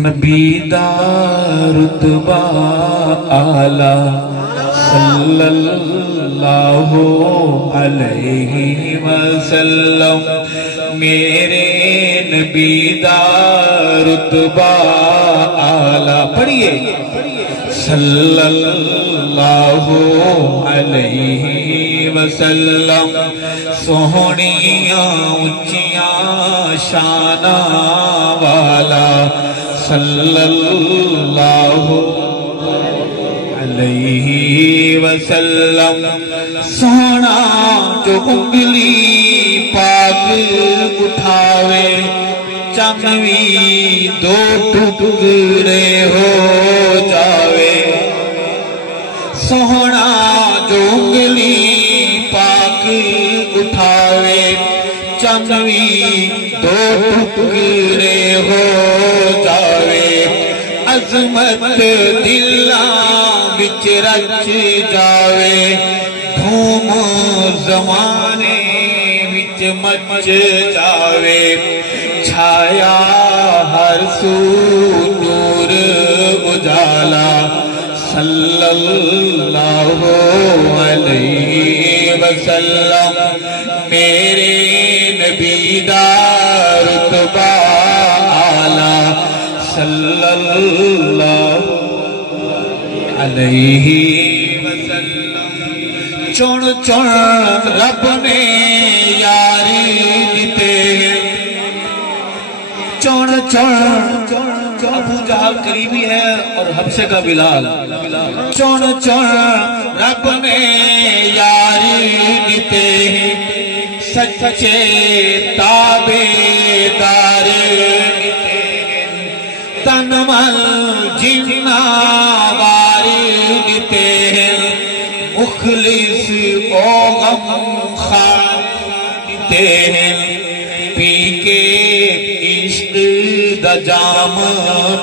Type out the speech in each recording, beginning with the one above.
نبی دا رتبہ اعلی صلی اللہ علیہ وسلم میرے نبی دا رتبہ اعلی پڑھئے صلی اللہ علیہ وسلم سہنیاں اونچیاں شانہ والا صلی اللہ علیہ وسلم سونا جو انگلی پاک اٹھاوے چنوی دو ٹکڑے ہو جاوے سونا جو انگلی پاک اٹھاوے چنوی دو ٹکڑے ہو جاوے عظمت دلاں وچ رچ جاوے دھوم زمانے وچ مچ جاوے چھایا ہر سو نور اجالا صلی اللہ علیہ وسلم میرے نبی دا رتبہ اعلی صلی اللہ علیہ وسلم چون چون رب نے یاری دیتے چون چون ابو جہل قریبی ہے اور حبشے کا بلال چون چون رب نے یاری دیتے سچے تابعدار تن من جنہ واری دیتے ہیں مخلص او غم خار دیتے ہیں پی کے عشق دا جام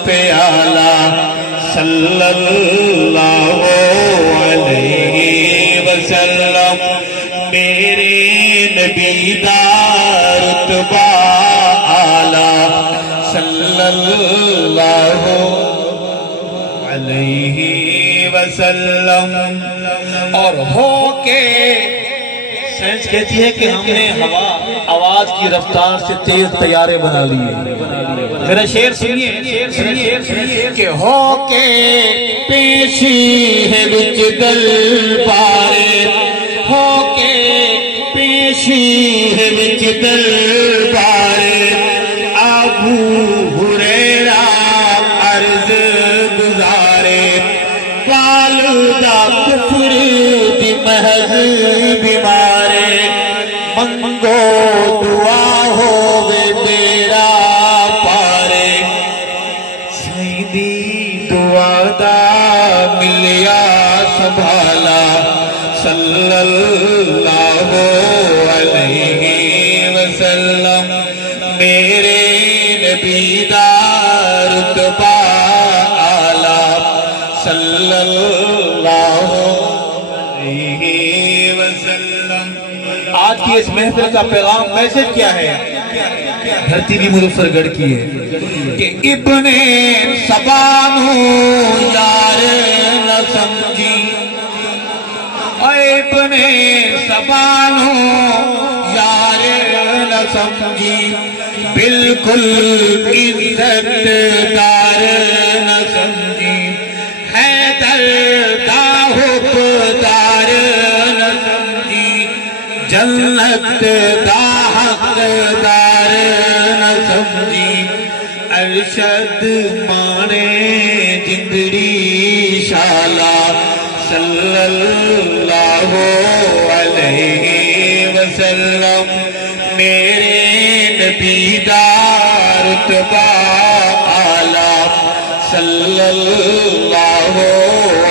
پیالہ صلی اللہ علیہ وسلم میرے نبی دا رتبہ اعلی صلی اللہ علیہ وسلم اور ہو کے سائنس کہتی ہے کہ ہم نے ہوا آواز کی رفتار سے تیز طیارے بنا لیے میرا شعر سنیے کہ ہو کے پیشی ہے وچ دل پارے ہو کے پیشی ہے وچ دل پارے ابو ہریرہ عرض گزارے والدہ کفر دی محض بیمارے منگو دعا ہووے تیرا پارے سیدی دعا دا ملیا سنبھالا صلی اللہ علیہ وسلم میرے نبی دا رتبہ اعلی صلی اللہ علیہ وسلم آج کی اس محفل کا پیغام میسج کیا ہے دھرتی بھی مظفر گڑھ کی ہے کہ ابن سبانو یار نہ سمجھی ابن سبانو یار نہ سمجھی بالکل عزت دار نہ سمجھی حیدر دا حبدار نہ سمجھی جنت دا حقدار نہ سمجھی ارشد مانے جندڑی شالا صلی اللہ علیہ وسلم میرے نبی دا رتبہ اعلی صلی اللہ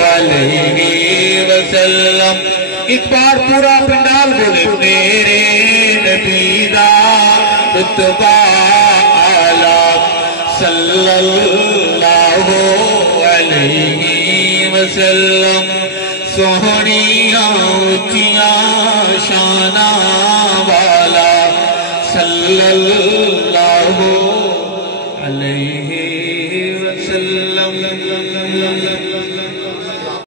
علیہ وسلم ایک بار پورا پنڈال بولے میرے نبی دا رتبہ اعلی صلی اللہ علیہ وسلم سہنیاں اونچیاں شانہ والا صلی اللہ علیہ وسلم